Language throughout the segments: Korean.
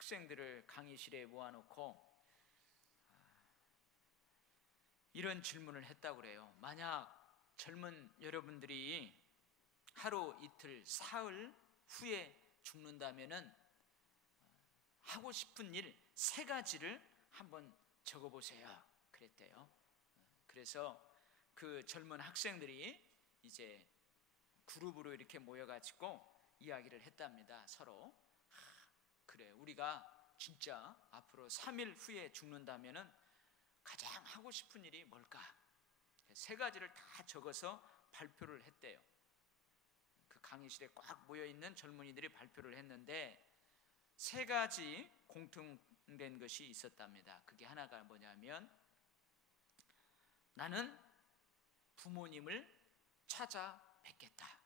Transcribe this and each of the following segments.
학생들을 강의실에 모아놓고 이런 질문을 했다고 그래요. 만약 젊은 여러분들이 하루 이틀 사흘 후에 죽는다면은 하고 싶은 일 3가지를 한번 적어보세요 그랬대요. 그래서 그 젊은 학생들이 이제 그룹으로 이렇게 모여가지고 이야기를 했답니다. 서로 그래, 우리가 진짜 앞으로 3일 후에 죽는다면은 가장 하고 싶은 일이 뭘까? 3가지를 다 적어서 발표를 했대요. 그 강의실에 꽉 모여있는 젊은이들이 발표를 했는데 3가지 공통된 것이 있었답니다. 그게 하나가 뭐냐면, 나는 부모님을 찾아뵙겠다.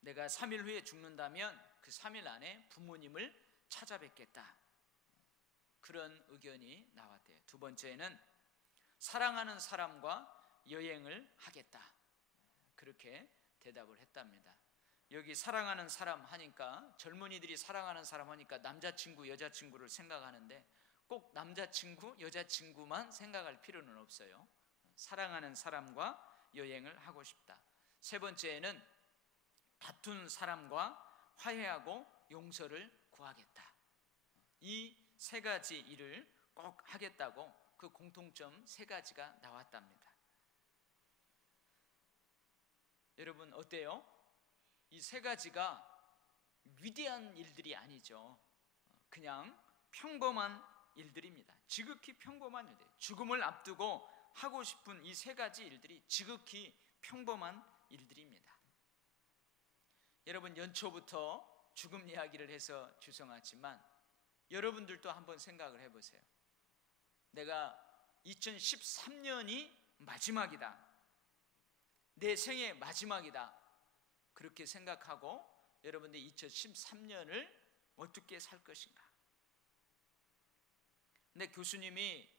내가 3일 후에 죽는다면 그 3일 안에 부모님을 찾아뵙겠다. 그런 의견이 나왔대요. 2번째는 사랑하는 사람과 여행을 하겠다. 그렇게 대답을 했답니다. 여기 사랑하는 사람 하니까, 젊은이들이 사랑하는 사람 하니까 남자친구, 여자친구를 생각하는데 꼭 남자친구, 여자친구만 생각할 필요는 없어요. 사랑하는 사람과 여행을 하고 싶다. 3번째는 다툰 사람과 화해하고 용서를 구하겠다. 이 3가지 일을 꼭 하겠다고 그 공통점 3가지가 나왔답니다. 여러분 어때요? 이 3가지가 위대한 일들이 아니죠. 그냥 평범한 일들입니다. 지극히 평범한 일들. 죽음을 앞두고 하고 싶은 이 3가지 일들이 지극히 평범한 일들입니다. 여러분, 연초부터 죽음 이야기를 해서 죄송하지만 여러분들도 한번 생각을 해보세요. 내가 2013년이 마지막이다, 내 생의 마지막이다, 그렇게 생각하고 여러분들 2013년을 어떻게 살 것인가? 근데 교수님이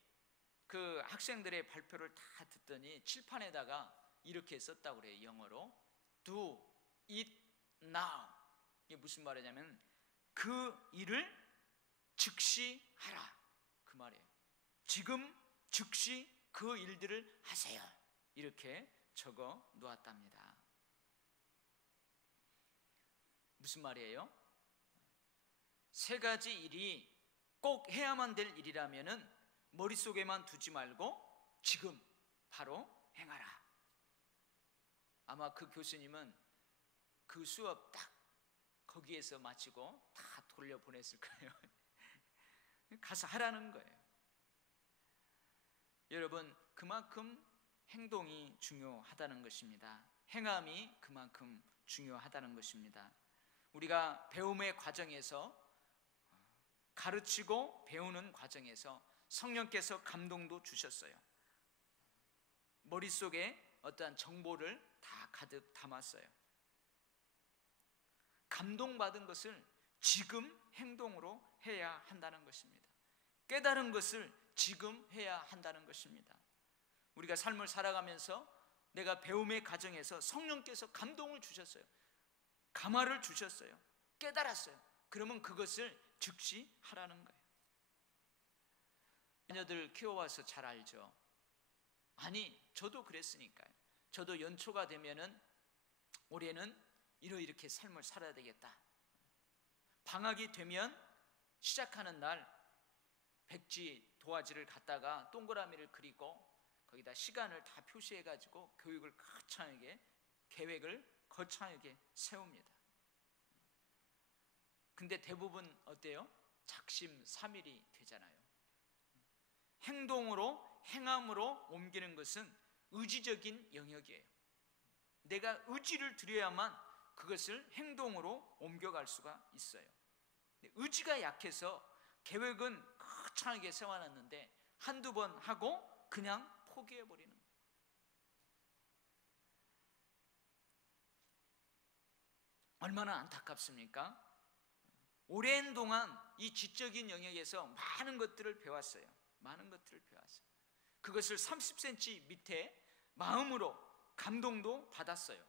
그 학생들의 발표를 다 듣더니 칠판에다가 이렇게 썼다고 그래요. 영어로 Do it now. 이게 무슨 말이냐면 그 일을 즉시 하라, 그 말이에요. 지금 즉시 그 일들을 하세요. 이렇게 적어 놓았답니다. 무슨 말이에요? 3가지 일이 꼭 해야만 될 일이라면은 머릿속에만 두지 말고 지금 바로 행하라. 아마 그 교수님은 그 수업 딱 거기에서 마치고 다 돌려보냈을 거예요. 가서 하라는 거예요. 여러분, 그만큼 행동이 중요하다는 것입니다. 행함이 그만큼 중요하다는 것입니다. 우리가 배움의 과정에서, 가르치고 배우는 과정에서 성령께서 감동도 주셨어요. 머릿속에 어떠한 정보를 다 가득 담았어요. 감동받은 것을 지금 행동으로 해야 한다는 것입니다. 깨달은 것을 지금 해야 한다는 것입니다. 우리가 삶을 살아가면서 내가 배움의 과정에서 성령께서 감동을 주셨어요. 감화를 주셨어요. 깨달았어요. 그러면 그것을 즉시 하라는 거예요. 자녀들 키워와서 잘 알죠. 아니, 저도 그랬으니까요. 저도 연초가 되면은 올해는 이렇게 삶을 살아야 되겠다. 방학이 되면 시작하는 날 백지 도화지를 갖다가 동그라미를 그리고 거기다 시간을 다 표시해가지고 교육을 거창하게, 계획을 거창하게 세웁니다. 근데 대부분 어때요? 작심삼일이 되잖아요. 행동으로, 행함으로 옮기는 것은 의지적인 영역이에요. 내가 의지를 들여야만 그것을 행동으로 옮겨갈 수가 있어요. 의지가 약해서 계획은 거창하게 세워놨는데 한두 번 하고 그냥 포기해버리는 거예요. 얼마나 안타깝습니까? 오랜 동안 이 지적인 영역에서 많은 것들을 배웠어요. 많은 것들을 배웠어요. 그것을 30cm 밑에 마음으로 감동도 받았어요.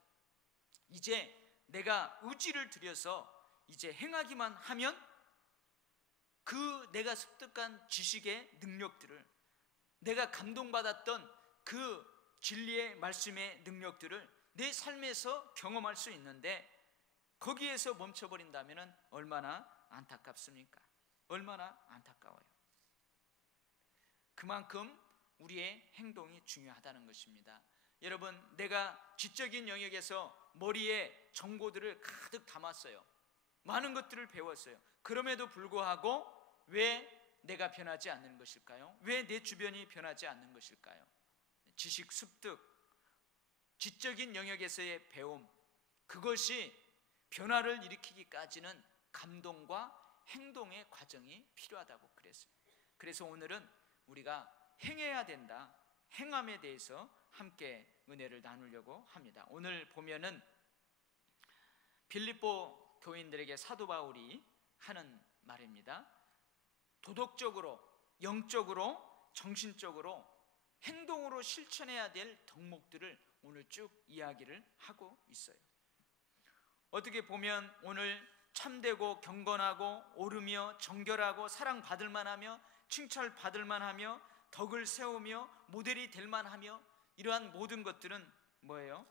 이제 내가 의지를 들여서 이제 행하기만 하면 그 내가 습득한 지식의 능력들을, 내가 감동받았던 그 진리의 말씀의 능력들을 내 삶에서 경험할 수 있는데, 거기에서 멈춰버린다면 얼마나 안타깝습니까? 얼마나 안타까워요. 그만큼 우리의 행동이 중요하다는 것입니다. 여러분, 내가 지적인 영역에서 머리에 정보들을 가득 담았어요. 많은 것들을 배웠어요. 그럼에도 불구하고 왜 내가 변하지 않는 것일까요? 왜 내 주변이 변하지 않는 것일까요? 지식 습득, 지적인 영역에서의 배움, 그것이 변화를 일으키기까지는 감동과 행동의 과정이 필요하다고 그랬어요. 그래서 오늘은 우리가 행해야 된다, 행함에 대해서 함께 은혜를 나누려고 합니다. 오늘 보면은 빌립보 교인들에게 사도 바울이 하는 말입니다. 도덕적으로, 영적으로, 정신적으로, 행동으로 실천해야 될 덕목들을 오늘 쭉 이야기를 하고 있어요. 어떻게 보면 오늘 참되고 경건하고 오르며 정결하고 사랑받을 만하며 칭찬받을 만하며 덕을 세우며 모델이 될 만하며, 이러한 모든 것들은 뭐예요?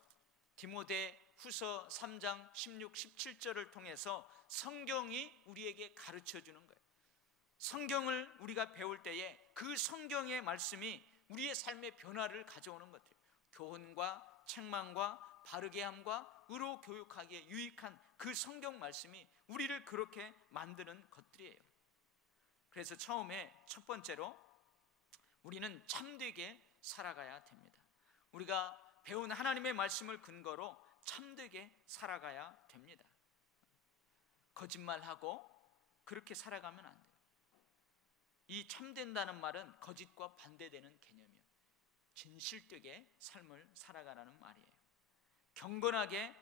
디모데 후서 3장 16, 17절을 통해서 성경이 우리에게 가르쳐주는 거예요. 성경을 우리가 배울 때에 그 성경의 말씀이 우리의 삶의 변화를 가져오는 것들이에요. 교훈과 책망과 바르게 함과 의로 교육하기에 유익한 그 성경 말씀이 우리를 그렇게 만드는 것들이에요. 그래서 처음에 첫 번째로 우리는 참되게 살아가야 됩니다. 우리가 배운 하나님의 말씀을 근거로 참되게 살아가야 됩니다. 거짓말하고 그렇게 살아가면 안 돼요. 이 참된다는 말은 거짓과 반대되는 개념이에요. 진실되게 삶을 살아가라는 말이에요. 경건하게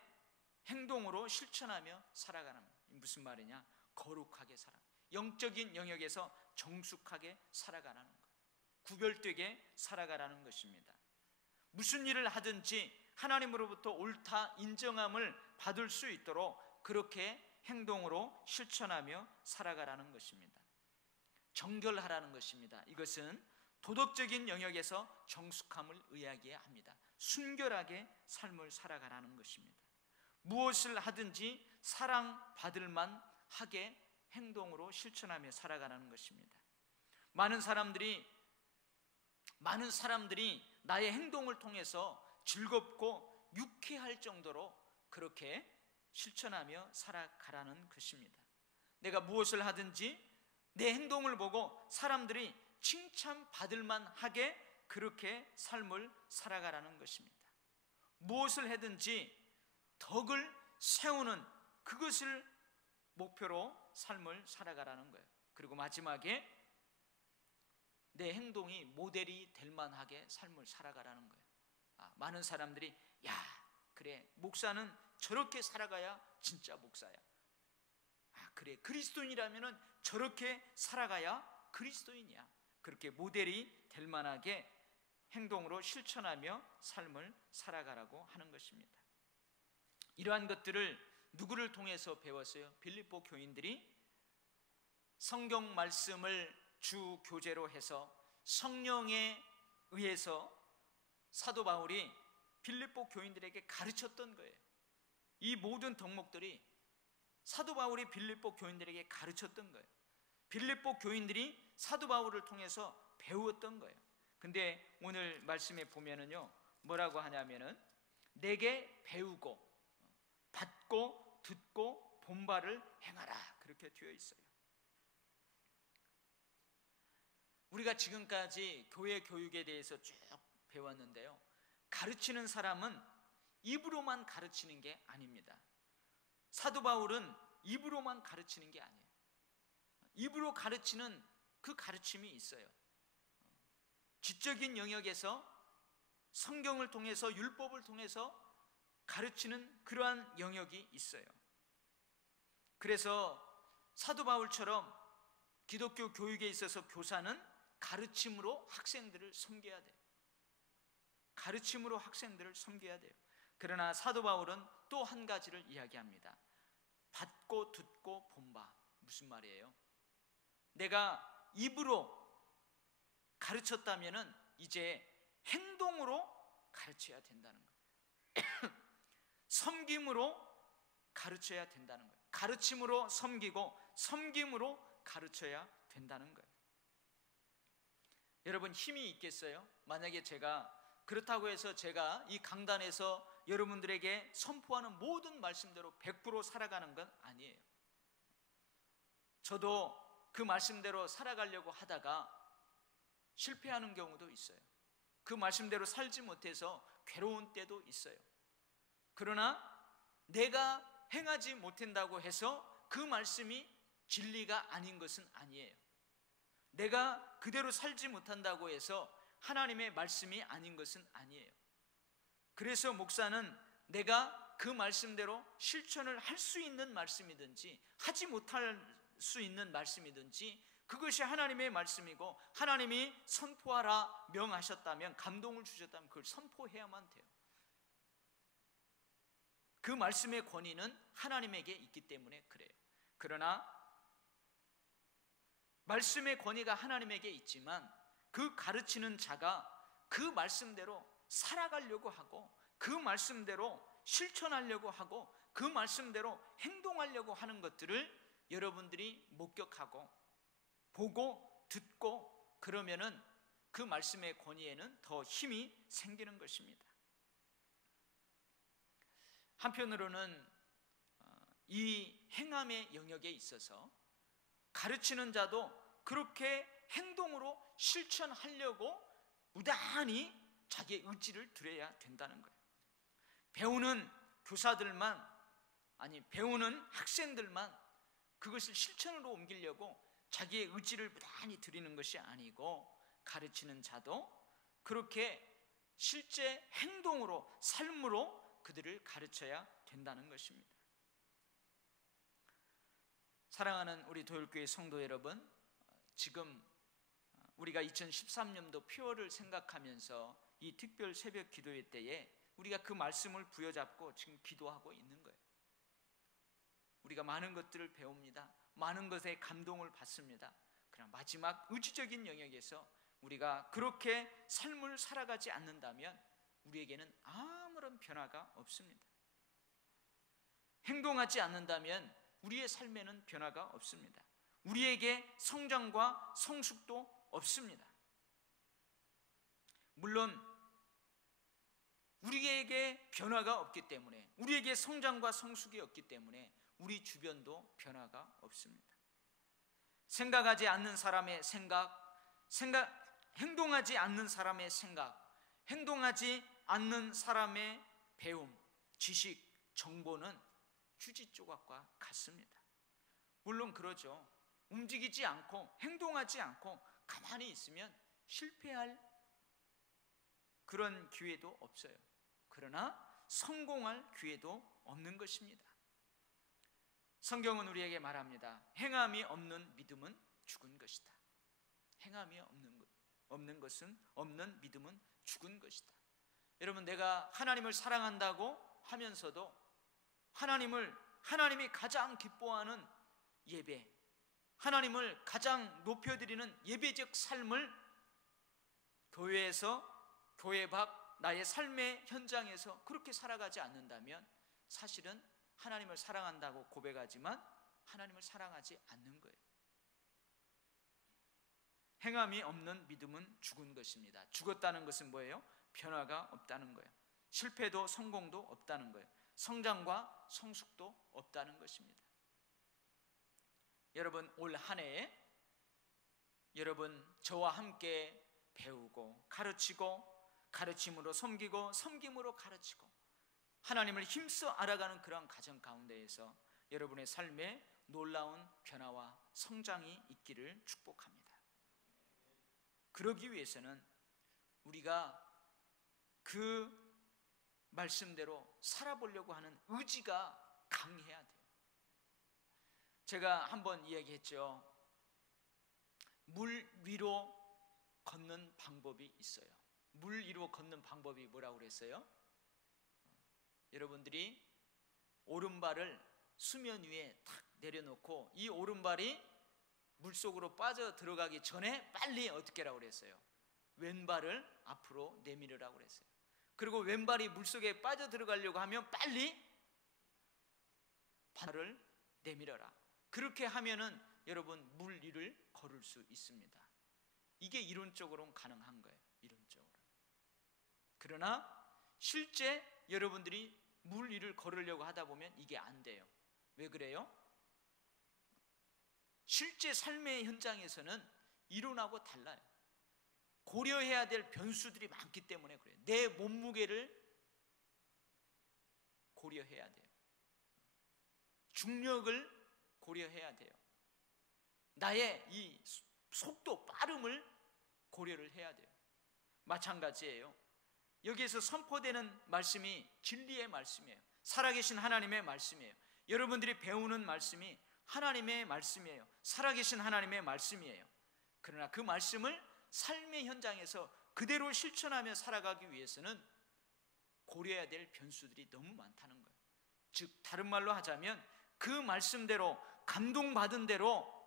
행동으로 실천하며 살아가는 말. 무슨 말이냐? 거룩하게 살아, 영적인 영역에서 정숙하게 살아가라는 것, 구별되게 살아가라는 것입니다. 무슨 일을 하든지 하나님으로부터 옳다 인정함을 받을 수 있도록 그렇게 행동으로 실천하며 살아가라는 것입니다. 정결하라는 것입니다. 이것은 도덕적인 영역에서 정숙함을 이야기합니다. 순결하게 삶을 살아가라는 것입니다. 무엇을 하든지 사랑받을 만하게 행동으로 실천하며 살아가라는 것입니다. 많은 사람들이 나의 행동을 통해서 즐겁고 유쾌할 정도로 그렇게 실천하며 살아가라는 것입니다. 내가 무엇을 하든지 내 행동을 보고 사람들이 칭찬받을 만하게 그렇게 삶을 살아가라는 것입니다. 무엇을 하든지 덕을 세우는 그것을 목표로 삶을 살아가라는 거예요. 그리고 마지막에 내 행동이 모델이 될 만하게 삶을 살아가라는 거예요. 많은 사람들이 야, 그래, 목사는 저렇게 살아가야 진짜 목사야. 그래, 그리스도인이라면 저렇게 살아가야 그리스도인이야. 그렇게 모델이 될 만하게 행동으로 실천하며 삶을 살아가라고 하는 것입니다. 이러한 것들을 누구를 통해서 배웠어요? 빌립보 교인들이 성경 말씀을 주 교재로 해서 성령에 의해서 사도 바울이 빌립보 교인들에게 가르쳤던 거예요. 이 모든 덕목들이 사도 바울이 빌립보 교인들에게 가르쳤던 거예요. 빌립보 교인들이 사도 바울을 통해서 배웠던 거예요. 근데 오늘 말씀에 보면은요, 뭐라고 하냐면은 내게 배우고 받고 듣고 본 바를 행하라, 그렇게 되어 있어요. 우리가 지금까지 교회 교육에 대해서 쭉 배웠는데요, 가르치는 사람은 입으로만 가르치는 게 아닙니다. 사도 바울은 입으로만 가르치는 게 아니에요. 입으로 가르치는 그 가르침이 있어요. 지적인 영역에서 성경을 통해서 율법을 통해서 가르치는 그러한 영역이 있어요. 그래서 사도 바울처럼 기독교 교육에 있어서 교사는 가르침으로 학생들을 섬겨야 돼요. 가르침으로 학생들을 섬겨야 돼요. 그러나 사도 바울은 또 한 가지를 이야기합니다. 받고 듣고 본바. 무슨 말이에요? 내가 입으로 가르쳤다면은 이제 행동으로 가르쳐야 된다는 거예요. 섬김으로 가르쳐야 된다는 거예요. 가르침으로 섬기고 섬김으로 가르쳐야 된다는 거예요. 여러분, 힘이 있겠어요? 만약에 제가 그렇다고 해서 제가 이 강단에서 여러분들에게 선포하는 모든 말씀대로 100% 살아가는 건 아니에요. 저도 그 말씀대로 살아가려고 하다가 실패하는 경우도 있어요. 그 말씀대로 살지 못해서 괴로운 때도 있어요. 그러나 내가 행하지 못한다고 해서 그 말씀이 진리가 아닌 것은 아니에요. 내가 그대로 살지 못한다고 해서 하나님의 말씀이 아닌 것은 아니에요. 그래서 목사는 내가 그 말씀대로 실천을 할 수 있는 말씀이든지 하지 못할 수 있는 말씀이든지 그것이 하나님의 말씀이고 하나님이 선포하라 명하셨다면, 감동을 주셨다면 그걸 선포해야만 돼요. 그 말씀의 권위는 하나님에게 있기 때문에 그래요. 그러나 말씀의 권위가 하나님에게 있지만 그 가르치는 자가 그 말씀대로 살아가려고 하고 그 말씀대로 실천하려고 하고 그 말씀대로 행동하려고 하는 것들을 여러분들이 목격하고 보고 듣고 그러면은 그 말씀의 권위에는 더 힘이 생기는 것입니다. 한편으로는 이 행함의 영역에 있어서 가르치는 자도 그렇게 행동으로 실천하려고 무단히 자기의 의지를 들여야 된다는 거예요. 배우는 교사들만, 아니 배우는 학생들만 그것을 실천으로 옮기려고 자기의 의지를 무단히 들이는 것이 아니고 가르치는 자도 그렇게 실제 행동으로, 삶으로 그들을 가르쳐야 된다는 것입니다. 사랑하는 우리 도율교회 성도 여러분, 지금 우리가 2013년도 표어를 생각하면서 이 특별 새벽 기도회 때에 우리가 그 말씀을 부여잡고 지금 기도하고 있는 거예요. 우리가 많은 것들을 배웁니다. 많은 것에 감동을 받습니다. 그러나 마지막 의지적인 영역에서 우리가 그렇게 삶을 살아가지 않는다면 우리에게는 아무런 변화가 없습니다. 행동하지 않는다면 우리의 삶에는 변화가 없습니다. 우리에게 성장과 성숙도 없습니다. 물론 우리에게 변화가 없기 때문에, 우리에게 성장과 성숙이 없기 때문에 우리 주변도 변화가 없습니다. 생각하지 않는 사람의 행동하지 않는 사람의 생각, 행동하지 않는 사람의 배움, 지식, 정보는 휴지 조각과 같습니다. 물론 그러죠. 움직이지 않고 행동하지 않고 가만히 있으면 실패할 그런 기회도 없어요. 그러나 성공할 기회도 없는 것입니다. 성경은 우리에게 말합니다. 행함이 없는 믿음은 죽은 것이다. 행함이 없는 것은, 없는 믿음은 죽은 것이다. 여러분, 내가 하나님을 사랑한다고 하면서도 하나님이 가장 기뻐하는 예배, 하나님을 가장 높여드리는 예배적 삶을 교회에서, 교회 밖 나의 삶의 현장에서 그렇게 살아가지 않는다면 사실은 하나님을 사랑한다고 고백하지만 하나님을 사랑하지 않는 거예요. 행함이 없는 믿음은 죽은 것입니다. 죽었다는 것은 뭐예요? 변화가 없다는 거예요. 실패도 성공도 없다는 거예요. 성장과 성숙도 없다는 것입니다. 여러분, 올 한 해에 여러분 저와 함께 배우고 가르치고, 가르침으로 섬기고, 섬김으로 가르치고 하나님을 힘써 알아가는 그런 가정 가운데에서 여러분의 삶에 놀라운 변화와 성장이 있기를 축복합니다. 그러기 위해서는 우리가 그 말씀대로 살아보려고 하는 의지가 강해야 돼요. 제가 한번 이야기했죠. 물 위로 걷는 방법이 있어요. 물 위로 걷는 방법이 뭐라고 그랬어요? 여러분들이 오른발을 수면 위에 탁 내려놓고 이 오른발이 물속으로 빠져 들어가기 전에 빨리 어떻게 하라고 그랬어요? 왼발을 앞으로 내밀으라고 그랬어요. 그리고 왼발이 물속에 빠져 들어가려고 하면 빨리 발을 내밀어라. 그렇게 하면은 여러분 물 위를 걸을 수 있습니다. 이게 이론적으로는 가능한 거예요. 이론적으로. 그러나 실제 여러분들이 물 위를 걸으려고 하다 보면 이게 안 돼요. 왜 그래요? 실제 삶의 현장에서는 이론하고 달라요. 고려해야 될 변수들이 많기 때문에 그래요. 내 몸무게를 고려해야 돼요. 중력을 고려해야 돼요. 나의 이 속도, 빠름을 고려를 해야 돼요. 마찬가지예요. 여기에서 선포되는 말씀이 진리의 말씀이에요. 살아계신 하나님의 말씀이에요. 여러분들이 배우는 말씀이 하나님의 말씀이에요. 살아계신 하나님의 말씀이에요. 그러나 그 말씀을 삶의 현장에서 그대로 실천하며 살아가기 위해서는 고려해야 될 변수들이 너무 많다는 거예요. 즉 다른 말로 하자면 그 말씀대로 감동받은 대로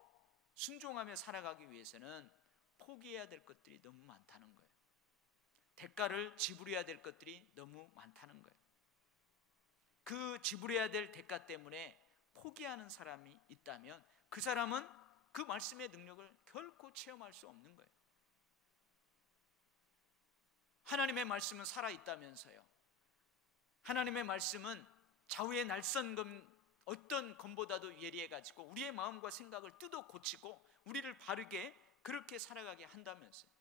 순종하며 살아가기 위해서는 포기해야 될 것들이 너무 많다는 거예요. 대가를 지불해야 될 것들이 너무 많다는 거예요. 그 지불해야 될 대가 때문에 포기하는 사람이 있다면 그 사람은 그 말씀의 능력을 결코 체험할 수 없는 거예요. 하나님의 말씀은 살아있다면서요. 하나님의 말씀은 좌우의 날선 검 어떤 검보다도 예리해가지고 우리의 마음과 생각을 뜯어 고치고 우리를 바르게 그렇게 살아가게 한다면서요.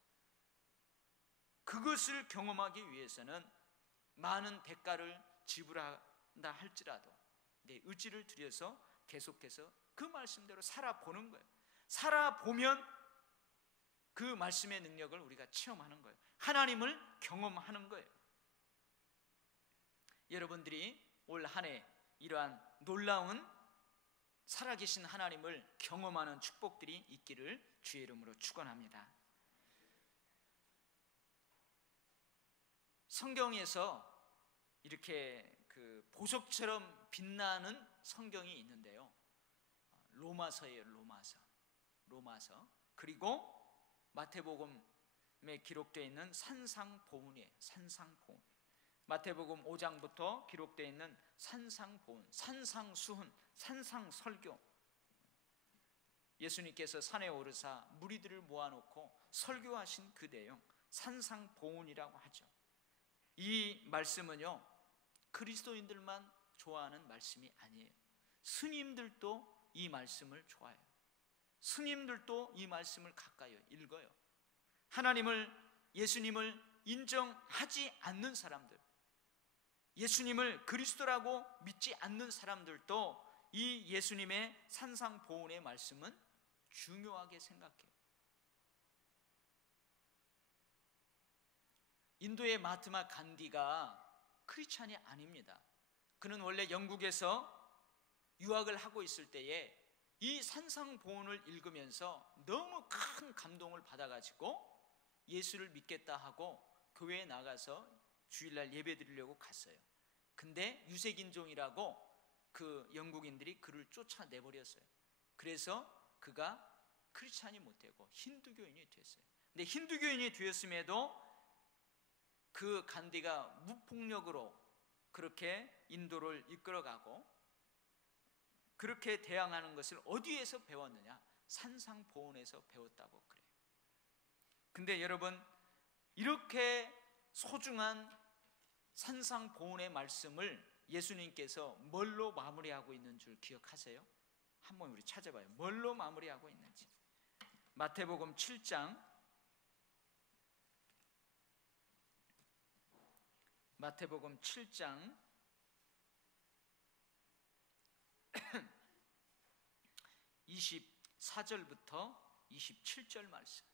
그것을 경험하기 위해서는 많은 대가를 지불한다 할지라도 내 의지를 들여서 계속해서 그 말씀대로 살아보는 거예요. 살아보면 그 말씀의 능력을 우리가 체험하는 거예요. 하나님을 경험하는 거예요. 여러분들이 올 한 해 이러한 놀라운 살아계신 하나님을 경험하는 축복들이 있기를 주의 이름으로 축원합니다. 성경에서 이렇게 그 보석처럼 빛나는 성경이 있는데요. 로마서예요. 로마서. 그리고 마태복음에 기록되어 있는 산상보훈이에요. 산상보훈. 마태복음 5장부터 기록되어 있는 산상보훈, 산상수훈, 산상설교. 예수님께서 산에 오르사 무리들을 모아놓고 설교하신 그 내용, 산상보훈이라고 하죠. 이 말씀은요, 그리스도인들만 좋아하는 말씀이 아니에요. 스님들도 이 말씀을 좋아해요. 스님들도 이 말씀을 가까이 읽어요. 하나님을, 예수님을 인정하지 않는 사람들, 예수님을 그리스도라고 믿지 않는 사람들도 이 예수님의 산상보훈의 말씀은 중요하게 생각해요. 인도의 마하트마 간디가 크리스찬이 아닙니다. 그는 원래 영국에서 유학을 하고 있을 때에 이 산상보훈을 읽으면서 너무 큰 감동을 받아가지고 예수를 믿겠다 하고 교회에 나가서 주일날 예배 드리려고 갔어요. 근데 유색인종이라고 그 영국인들이 그를 쫓아내버렸어요. 그래서 그가 크리스찬이 못 되고 힌두교인이 됐어요. 근데 힌두교인이 되었음에도 그 간디가 무폭력으로 그렇게 인도를 이끌어가고 그렇게 대항하는 것을 어디에서 배웠느냐? 산상보훈에서 배웠다고 그래요. 근데 여러분, 이렇게 소중한 산상보훈의 말씀을 예수님께서 뭘로 마무리하고 있는 줄 기억하세요? 한번 우리 찾아봐요. 뭘로 마무리하고 있는지. 마태복음 7장 24절부터 27절 말씀.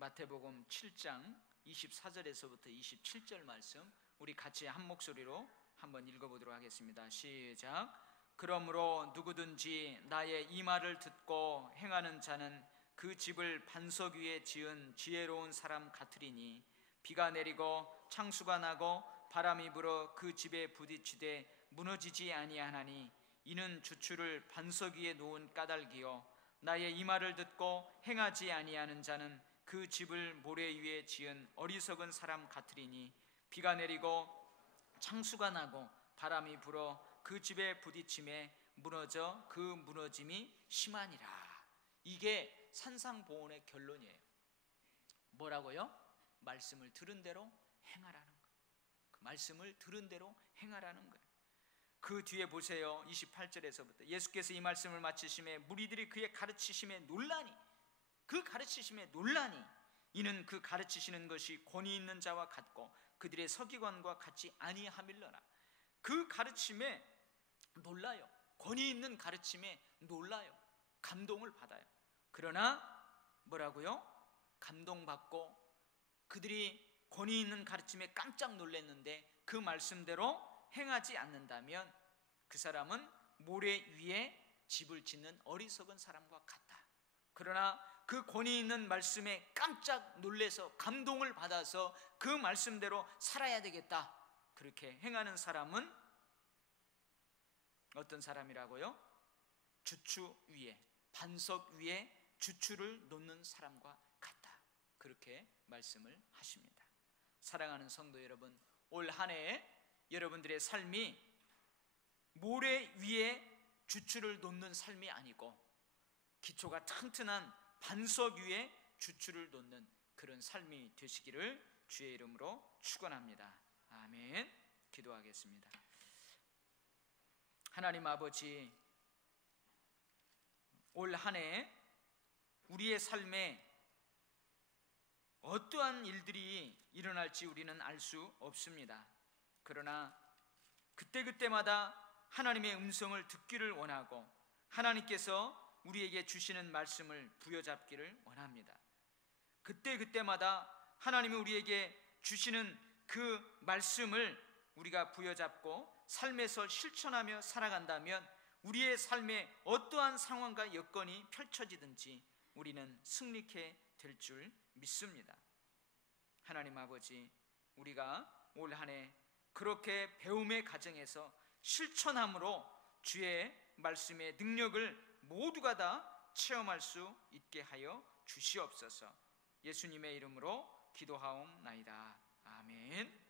마태복음 7장 24절에서부터 27절 말씀, 우리 같이 한 목소리로 한번 읽어보도록 하겠습니다. 시작. 그러므로 누구든지 나의 이 말을 듣고 행하는 자는 그 집을 반석 위에 지은 지혜로운 사람 같으리니 비가 내리고 창수가 나고 바람이 불어 그 집에 부딪히되 무너지지 아니하나니 이는 주추를 반석 위에 놓은 까닭이요 나의 이 말을 듣고 행하지 아니하는 자는 그 집을 모래 위에 지은 어리석은 사람 같으리니 비가 내리고 창수가 나고 바람이 불어 그 집에 부딪힘에 무너져 그 무너짐이 심하니라. 이게 산상보훈의 결론이에요. 뭐라고요? 말씀을 들은 대로 행하라는 거예요. 그 말씀을 들은 대로 행하라는 거예요. 그 뒤에 보세요. 28절에서부터 예수께서 이 말씀을 마치심에 무리들이 그의 가르치심에 놀라니, 그 가르치심에 놀라니 이는 그 가르치시는 것이 권위 있는 자와 같고 그들의 서기관과 같지 아니함일러라. 그 가르침에 놀라요. 권위 있는 가르침에 놀라요. 감동을 받아요. 그러나 뭐라고요? 감동받고 그들이 권위 있는 가르침에 깜짝 놀랐는데 그 말씀대로 행하지 않는다면 그 사람은 모래 위에 집을 짓는 어리석은 사람과 같다. 그러나 그 권위 있는 말씀에 깜짝 놀라서 감동을 받아서 그 말씀대로 살아야 되겠다, 그렇게 행하는 사람은 어떤 사람이라고요? 주추 위에, 반석 위에 주추를 놓는 사람과 같다, 그렇게 말씀을 하십니다. 사랑하는 성도 여러분, 올 한 해 여러분들의 삶이 모래 위에 주추를 놓는 삶이 아니고 기초가 튼튼한 반석 위에 주추를 놓는 그런 삶이 되시기를 주의 이름으로 축원합니다. 아멘. 기도하겠습니다. 하나님 아버지, 올 한 해 우리의 삶에 어떠한 일들이 일어날지 우리는 알 수 없습니다. 그러나 그때그때마다 하나님의 음성을 듣기를 원하고 하나님께서 우리에게 주시는 말씀을 부여잡기를 원합니다. 그때그때마다 하나님이 우리에게 주시는 그 말씀을 우리가 부여잡고 삶에서 실천하며 살아간다면 우리의 삶에 어떠한 상황과 여건이 펼쳐지든지 우리는 승리케 될 줄 믿습니다. 하나님 아버지, 우리가 올 한 해 그렇게 배움의 과정에서 실천함으로 주의 말씀의 능력을 모두가 다 체험할 수 있게 하여 주시옵소서. 예수님의 이름으로 기도하옵나이다. 아멘.